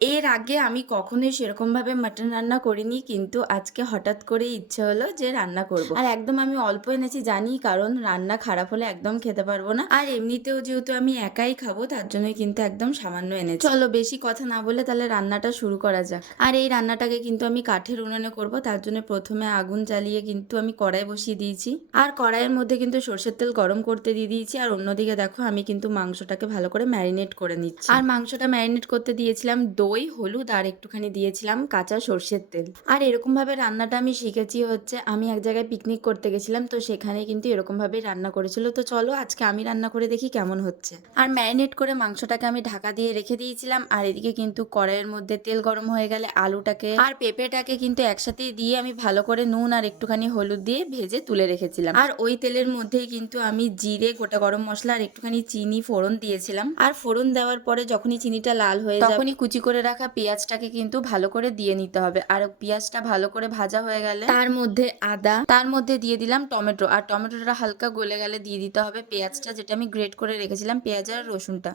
এর আগে আমি কখনোই সেরকমভাবে মাটন রান্না করিনি, কিন্তু আজকে হঠাৎ করে ইচ্ছে হলো যে রান্না করব। আর একদম আমি অল্প এনেছি জানি, কারণ রান্না খারাপ হলে একদম খেতে পারব না। আর এমনিতেও যেহেতু আমি একাই খাব, তার জন্যই কিন্তু একদম সামান্য এনেছি। চলো বেশি কথা না বলে তাহলে রান্নাটা শুরু করা যাক। আর এই রান্নাটাকে কিন্তু আমি কাঠের উনুনে করব, তার জন্য প্রথমে আগুন জ্বালিয়ে কিন্তু আমি কড়াই বসিয়ে দিয়েছি। আর কড়াইয়ের মধ্যে কিন্তু সর্ষের তেল গরম করতে দিয়ে দিয়েছি, আর অন্যদিকে দেখো আমি কিন্তু মাংসটাকে ভালো করে ম্যারিনেট করে নিচ্ছি। আর মাংসটা ম্যারিনেট করতে দিয়েছিলাম দই, হলুদ আর একটুখানি দিয়েছিলাম কাঁচা সর্ষের তেল। আর এরকমভাবে রান্নাটা আমি শিখেছি হচ্ছে, আমি এক জায়গায় পিকনিক করতে গেছিলাম, তো সেখানে কিন্তু এরকম ভাবেই রান্না করেছিল। তো চলো, আজকে আমি রান্না করে দেখি কেমন হচ্ছে। আর ম্যারিনেট করে মাংসটাকে আমি ঢাকা দিয়ে রেখে দিয়েছিলাম, আর এদিকে কিন্তু কড়াইয়ের মধ্যে তেল গরম হয়ে গেলে আলুটাকে আর পেঁপেটাকে কিন্তু একসাথে দিয়ে আমি ভালো করে নুন আর একটুখানি হলুদ দিয়ে ভেজে তুলে রেখেছিলাম। আর ওই তেলের মধ্যেই কিন্তু আমি জিরে, গোটা গরম মশলা আর একটুখানি চিনি, ফোড়ন দিয়েছিলাম। আর ফোড়ন দেওয়ার পরে যখনই চিনিটা লাল হয়ে তখনই কুচি করে রাখা পেঁয়াজটাকে কিন্তু ভালো করে দিয়ে নিতে হবে। আর পেঁয়াজটা ভালো করে ভাজা হয়ে গেলে তার মধ্যে আদা তার মধ্যে দিয়ে দিলাম টমেটো। আর টমেটোটা হালকা গলে গেলে দিয়ে দিতে হবে পেঁয়াজটা যেটা আমি গ্রেট করে রেখেছিলাম পেঁয়াজ আর রসুনটা।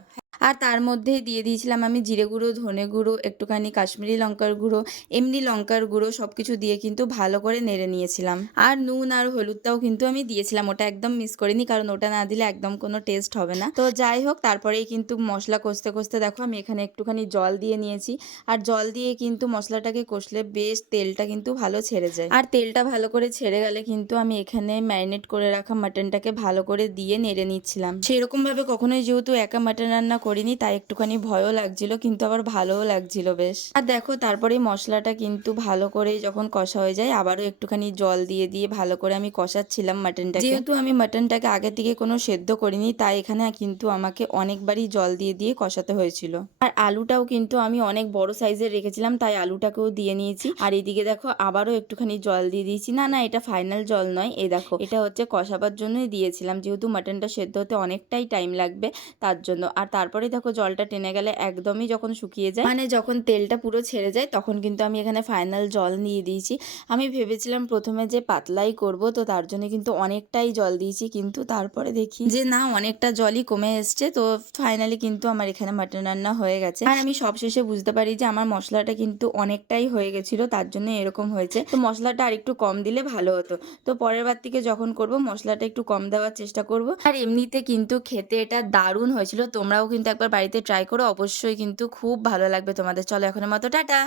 আর তার মধ্যে দিয়ে দিয়েছিলাম আমি জিরে গুঁড়ো, ধনে গুঁড়ো, একটুখানি কাশ্মীরি লঙ্কার গুঁড়ো, এমনি লঙ্কার গুঁড়ো সব কিছু দিয়ে কিন্তু ভালো করে নেড়ে নিয়েছিলাম। আর নুন আর হলুদটাও কিন্তু আমি দিয়েছিলাম, ওটা একদম মিস করিনি কারণ ওটা না দিলে একদম কোনো টেস্ট হবে না। তো যাই হোক, তারপরেই কিন্তু মশলা কষতে কষতে দেখো আমি এখানে একটুখানি জল দিয়ে নিয়েছি। আর জল দিয়ে কিন্তু মশলাটাকে কষলে বেশ তেলটা কিন্তু ভালো ছেড়ে যায়। আর তেলটা ভালো করে ছেড়ে গেলে কিন্তু আমি এখানে ম্যারিনেট করে রাখা মাটনটাকে ভালো করে দিয়ে নেড়ে নিচ্ছিলাম। সেরকমভাবে কখনোই যেহেতু একা মাটন রান্না করিনি, তাই একটুখানি ভয়ও লাগছিল, কিন্তু আবার ভালোও লাগছিল বেশ। আর দেখো তারপরে মশলাটা কিন্তু ভালো করে যখন কষা হয়ে যায়, আবারও একটুখানি জল দিয়ে দিয়ে ভালো করে আমি কষাচ্ছিলাম মাটনটা যেহেতু আমি মাটনটাকে আগে থেকে কোনো সেদ্ধ করিনি, তাই এখানে কিন্তু আমাকে অনেকবারই জল দিয়ে দিয়ে কষাতে হয়েছিল। আর আলুটাও কিন্তু আমি অনেক বড় সাইজের রেখেছিলাম, তাই আলুটাকেও দিয়ে নিয়েছি। আর এদিকে দেখো, আবারও একটুখানি জল দিয়ে দিয়েছি। না না, এটা ফাইনাল জল নয় এ দেখো, এটা হচ্ছে কষাবার জন্যই দিয়েছিলাম, যেহেতু মাটনটা সেদ্ধ হতে অনেকটাই টাইম লাগবে, তার জন্য। আর তারপরে দেখো জলটা টেনে গেলে একদমই যখন শুকিয়ে যায় মানে যখন তেলটা পুরো ছেড়ে যায় তখন কিন্তু আমি এখানে ফাইনাল জল দিয়ে দিয়েছি। আমি ভেবেছিলাম প্রথমে যে পাতলাই করব তো তার জন্য কিন্তু অনেকটাই জল দিয়েছি কিন্তু তারপরে দেখি যে না অনেকটা জলই কমে এসছে তো ফাইনালি কিন্তু আমার এখানে মাটন রান্না হয়ে গেছে। আর আমি সবশেষে বুঝতে পারি যে আমার মশলাটা কিন্তু অনেকটাই হয়ে গেছিল তার জন্য এরকম হয়েছে। তো মশলাটা আর একটু কম দিলে ভালো হতো। তো পরের বার থেকে যখন করব মশলাটা একটু কম দেওয়ার চেষ্টা করব। আর এমনিতে কিন্তু খেতে এটা দারুণ হয়েছিল তোমরাও কিন্তু একবার বাড়িতে ট্রাই করো অবশ্যই কিন্তু খুব ভালো লাগবে তোমাদের। চলো এখনের মতো টাটা!